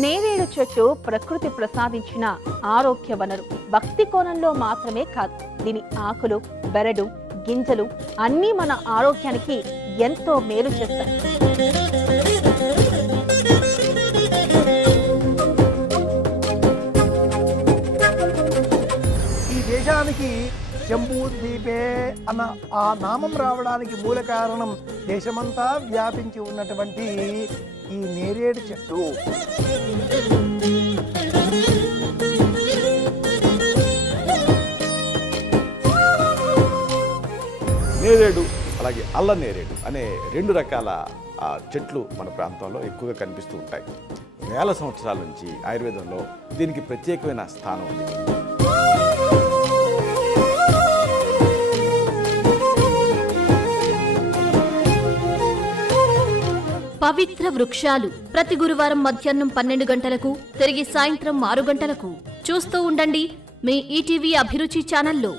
నేరేడు చెట్టు ప్రకృతి ప్రసాదించిన ఆరోగ్య వనరు. భక్తి కోణంలో మాత్రమే కాదు, దీని ఆకులు, బెరడు, గింజలు అన్నీ మన ఆరోగ్యానికి ఎంతో మేలు చేస్తాయి. ఈ దేశానికి జంబూద్వీపే అన్న ఆ నామం రావడానికి మూల కారణం దేశమంతా వ్యాపించి ఉన్నటువంటి ఈ నేరేడు చెట్టు. నేరేడు అలాగే అల్ల నేరేడు అనే రెండు రకాల చెట్లు మన ప్రాంతంలో ఎక్కువగా కనిపిస్తూ ఉంటాయి. వేల సంవత్సరాల నుంచి ఆయుర్వేదంలో దీనికి ప్రత్యేకమైన స్థానం ఉంది. పవిత్ర వృక్షాలు ప్రతి గురువారం మధ్యాహ్నం 12 గంటలకు, తిరిగి సాయంత్రం 6 గంటలకు చూస్తూ ఉండండి మీ ఈటీవీ అభిరుచి ఛానల్లో.